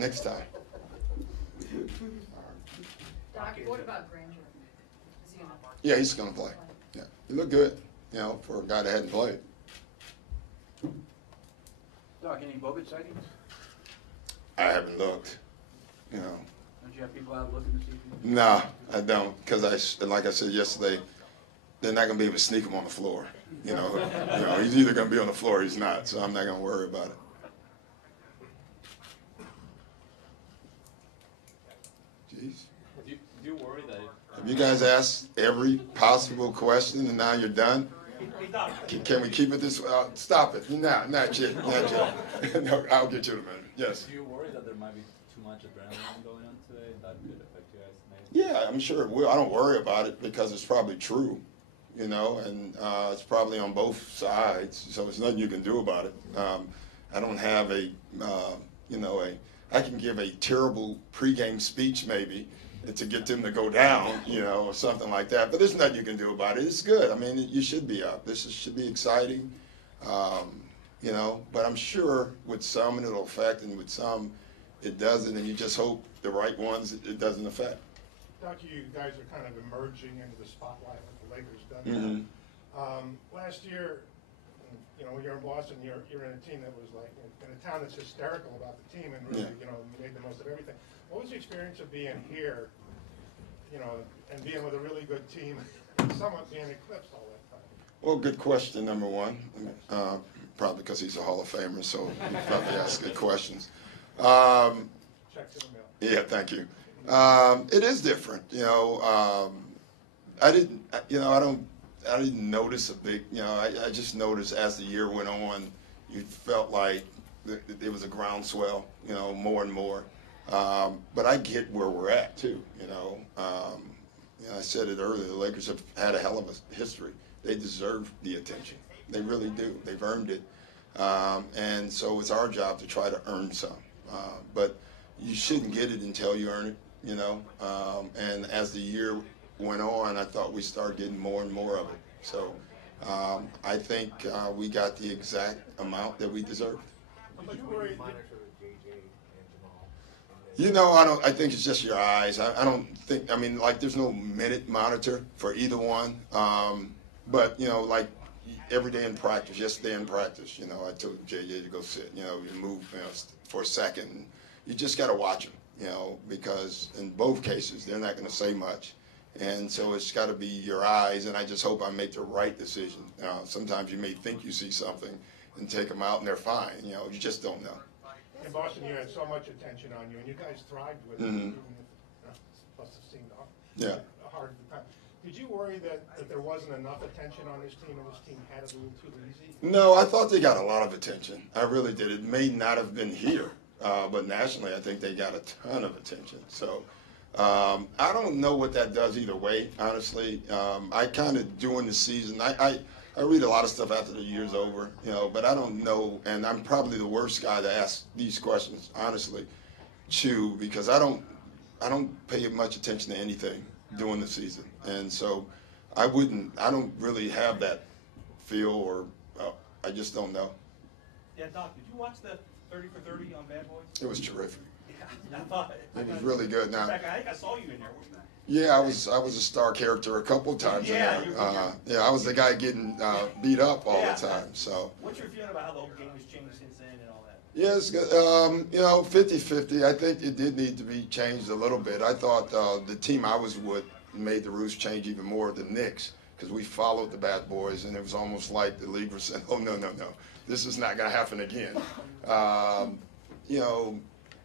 next time. Doc, what about Granger? Is he going to play? Yeah, he's going to play. Yeah, he looked good, for a guy that hadn't played. Doc, any Bogut sightings? I haven't looked, Don't you have people out looking to see if you... No, I don't, because like I said yesterday, they're not going to be able to sneak him on the floor. He's either going to be on the floor or he's not, so I'm not going to worry about it. Jeez. Do you worry that... Have you guys asked every possible question and now you're done? Can we keep it this way? Stop it. No, not yet. Not yet. No, I'll get you in a minute. Yes. Do you worry that there might be too much adrenaline going on today and that could affect you guys maybe? Yeah, I'm sure it will. I don't worry about it because it's probably true, and it's probably on both sides, so there's nothing you can do about it. I don't have I can give a terrible pregame speech maybe to get them to go down, or something like that. But there's nothing you can do about it. It's good. I mean, you should be up. Should be exciting, But I'm sure with some it'll affect, and with some it doesn't. And you just hope the right ones it doesn't affect. Doc, you guys are kind of emerging into the spotlight with the Lakers done. Mm-hmm. Last year, when you're in Boston, you're in a team that was like in a town that's hysterical about the team and really, made the most of everything. What was the experience of being here, and being with a really good team, and somewhat being eclipsed all that time? Well, good question, number one. Probably because he's a Hall of Famer, so he probably asks good questions. Checks in the mail. Yeah, thank you. It is different, I didn't notice a big, I just noticed as the year went on, you felt like it was a groundswell, more and more. But I get where we're at too, I said it earlier, the Lakers have had a hell of a history. They deserve the attention. They really do. They've earned it. And so it's our job to try to earn some. But you shouldn't get it until you earn it, and as the year went on, I thought we started getting more and more of it. So I think we got the exact amount that we deserved. I think it's just your eyes. I don't think, there's no minute monitor for either one. But, like every day in practice, yesterday in practice, I told JJ to go sit, you move for a second. You just got to watch them, because in both cases, they're not going to say much. And so it's got to be your eyes, and I just hope I make the right decision. Sometimes you may think you see something and take them out, and they're fine. You just don't know. In Boston, you had so much attention on you, and you guys thrived with it. Mm-hmm. Even if must have seemed hard at the time. Did you worry that there wasn't enough attention on this team, and this team had it a little too easy? No, I thought they got a lot of attention. I really did. It may not have been here, but nationally, I think they got a ton of attention. So I don't know what that does either way, honestly. I kind of, during the season, I read a lot of stuff after the year's over, but I don't know, and I'm probably the worst guy to ask these questions, honestly, because I don't pay much attention to anything during the season, and so I don't really have that feel, or I just don't know. Yeah, Doc, did you watch the 30 for 30 on Bad Boys? It was terrific. Yeah, I thought it was really good. Now, in fact, I think I saw you in there, wasn't I? Yeah, I was a star character a couple of times in there. I was the guy getting beat up all the time. So. What's your feeling about how the whole game has changed since then and all that? Yeah, it's good. 50-50. I think it did need to be changed a little bit. I thought the team I was with made the rules change even more than Knicks, because we followed the Bad Boys, and it was almost like the league was saying, "Oh no, this is not going to happen again."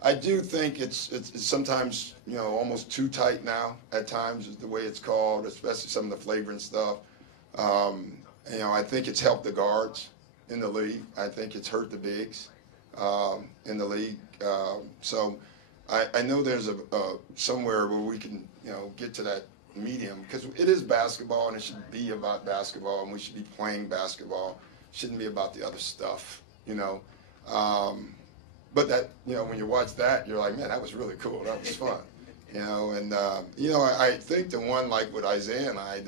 I do think it's sometimes almost too tight now at times is the way it's called, especially some of the flagrant stuff. I think it's helped the guards in the league. I think it's hurt the bigs in the league. So I know there's a somewhere where we can get to that medium, because it is basketball and it should be about basketball and we should be playing basketball. It shouldn't be about the other stuff. But that, when you watch that, you're like, man, that was really cool. That was fun. I think the one like with Isaiah and I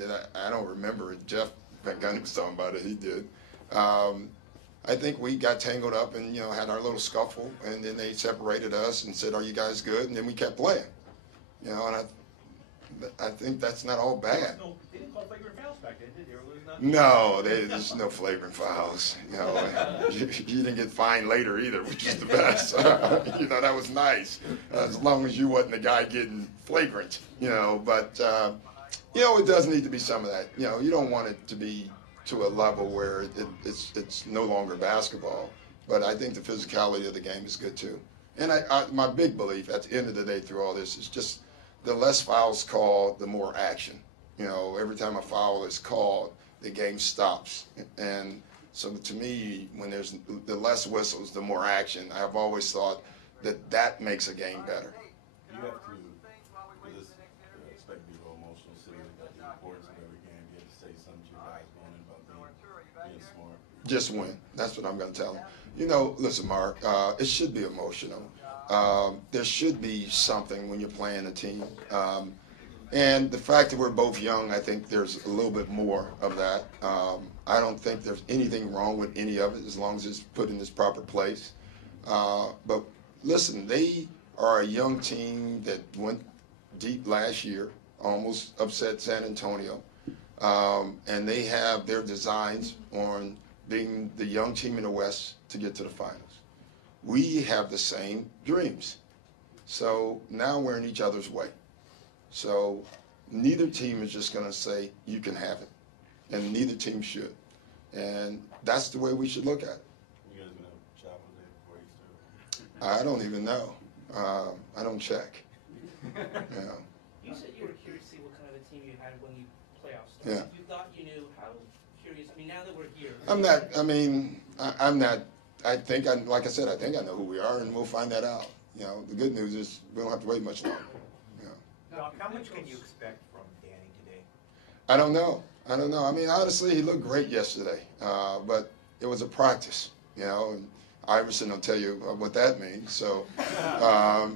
don't remember it. Jeff Van Gundy was talking about it. He did. I think we got tangled up and, had our little scuffle, and then they separated us and said, "Are you guys good?" And then we kept playing. And I think that's not all bad. They didn't call flagrant fouls back then, did they? Or was it not? No, there's no flagrant fouls. You didn't get fined later either, which is the best. That was nice, as long as you wasn't the guy getting flagrant. But it does need to be some of that. You don't want it to be to a level where it's no longer basketball. But I think the physicality of the game is good too. And my big belief at the end of the day through all this is just the less fouls called, the more action. Every time a foul is called, the game stops. And so to me, when there's the less whistles, the more action. I've always thought that makes a game better. You have to, expect to be real emotional, sitting at the importance of every game. You have to say something to your guys going in about being smart. Just win. That's what I'm going to tell them. Listen, Mark, it should be emotional. There should be something when you're playing a team. And the fact that we're both young, I think there's a little bit more of that. I don't think there's anything wrong with any of it as long as it's put in its proper place. But listen, they are a young team that went deep last year, almost upset San Antonio. And they have their designs on being the young team in the West to get to the finals. We have the same dreams. So now we're in each other's way. So neither team is just going to say, you can have it. And neither team should. And that's the way we should look at it. You guys going to travel today before Easter? I don't even know. I don't check. You said you were curious to see what kind of a team you had when you playoffs started. Yeah. You thought you knew. How curious? I mean, now that we're here. I'm not, like I said, I think I know who we are, and we'll find that out. The good news is we don't have to wait much longer. Doc, how much can you expect from Danny today? I don't know. I mean, honestly, he looked great yesterday, but it was a practice, and Iverson will tell you what that means. So I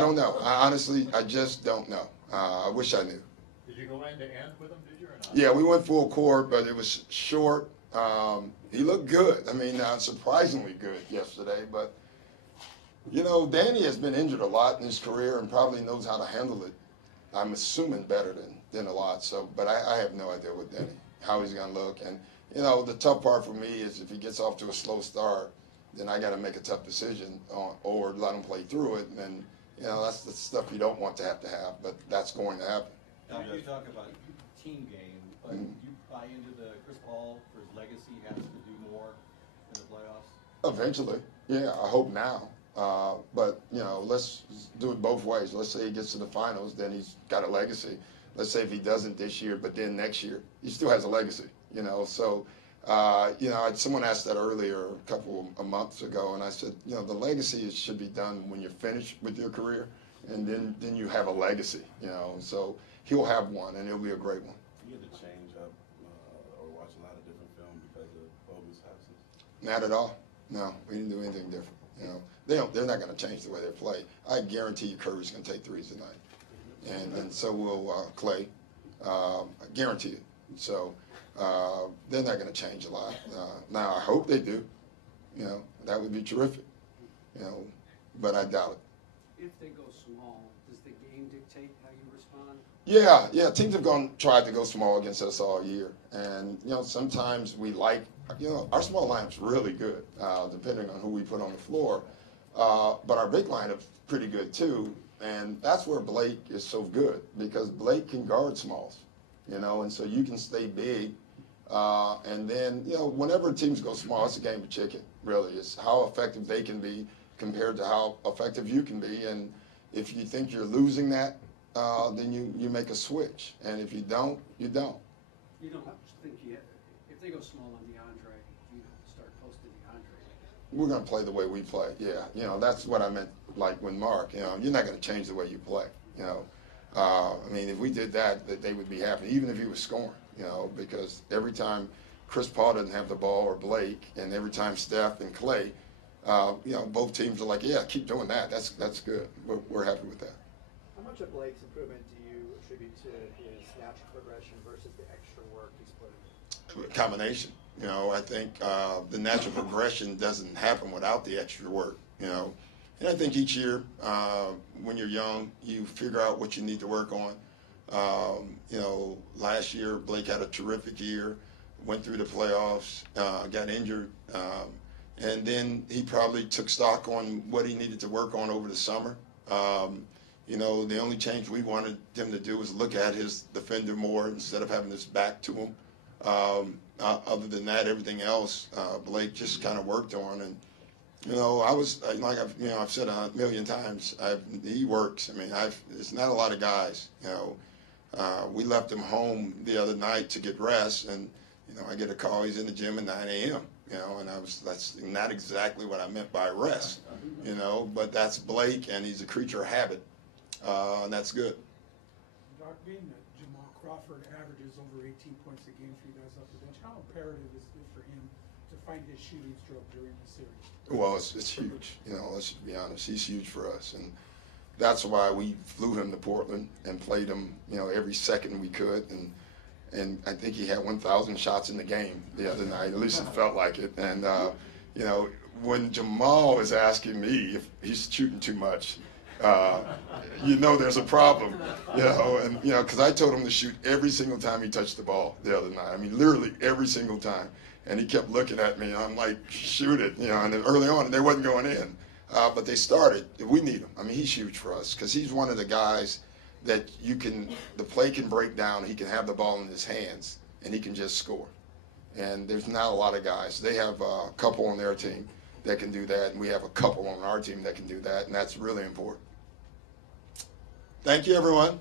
don't know. I just don't know. I wish I knew. Did you go end to end with him, did you, or not? Yeah, we went full court, but it was short. He looked good. I mean, surprisingly good yesterday, but Danny has been injured a lot in his career and probably knows how to handle it. I'm assuming better than a lot. So, but I have no idea with Danny, how he's going to look. And, the tough part for me is if he gets off to a slow start, then I got to make a tough decision or let him play through it. And, that's the stuff you don't want to have, but that's going to happen. Now, you talk about team game, but you buy into the Chris Paul for his legacy has to do more in the playoffs? Eventually. Yeah, I hope now. But, let's do it both ways. Let's say he gets to the finals, then he's got a legacy. Let's say if he doesn't this year, but then next year, he still has a legacy, So, someone asked that earlier a couple of months ago, and I said, the legacy should be done when you're finished with your career, and then you have a legacy, So he'll have one, and it'll be a great one. You had to change up or watch a lot of different film because of Bogut's absence? Not at all. No, we didn't do anything different. They're not going to change the way they play. I guarantee you Curry's going to take threes tonight, and so will Clay. I guarantee it. So they're not going to change a lot. Now I hope they do. That would be terrific. But I doubt it. If they go small, does the game dictate how you respond? Yeah. Teams have tried to go small against us all year, and sometimes we like. Our small lineup's really good, depending on who we put on the floor. But our big lineup's pretty good too, and that's where Blake is so good because Blake can guard smalls, and so you can stay big. And then, whenever teams go small, it's a game of chicken, really. It's how effective they can be compared to how effective you can be. And if you think you're losing that, then you make a switch. And if you don't, you don't. You don't think if they go small on DeAndre, you start posting DeAndre. We're going to play the way we play, yeah. That's what I meant, like with Mark. You're not going to change the way you play, I mean, if we did that, they would be happy, even if he was scoring, because every time Chris Paul doesn't have the ball or Blake, and every time Steph and Clay, both teams are like, yeah, keep doing that. That's good. We're happy with that. How much of Blake's improvement do you attribute to his natural progression versus the extra work he's put combination. You know, I think the natural progression doesn't happen without the extra work. You know, and I think each year when you're young, you figure out what you need to work on. You know, last year Blake had a terrific year, went through the playoffs, got injured, and then he probably took stock on what he needed to work on over the summer. You know, the only change we wanted him to do was look at his defender more instead of having his back to him. Other than that, everything else Blake just kind of worked on. And you know, I've said a million times, he works. I mean, it's not a lot of guys. You know, we left him home the other night to get rest, and you know, I get a call. He's in the gym at 9 a.m. You know, and that's not exactly what I meant by rest. You know, but that's Blake, and he's a creature of habit, and that's good. Doc, being that Jamal Crawford averages over 18 points a game for you guys off the bench, how imperative is it for him to find his shooting stroke during the series? Well, it's huge. You know, let's be honest. He's huge for us, and that's why we flew him to Portland and played him, you know, every second we could. And I think he had 1,000 shots in the game the other night. At least it felt like it. And you know, when Jamal is asking me if he's shooting too much, you know there's a problem. You know, and you know, because I told him to shoot every single time he touched the ball the other night. I mean, literally every single time. And he kept looking at me, and I'm like, shoot it, you know. And then early on, they wasn't going in, but they started. We need him. I mean, he's huge for us because he's one of the guys that the play can break down. He can have the ball in his hands, and he can just score. And there's not a lot of guys. They have a couple on their team that can do that, and we have a couple on our team that can do that, and that's really important. Thank you, everyone.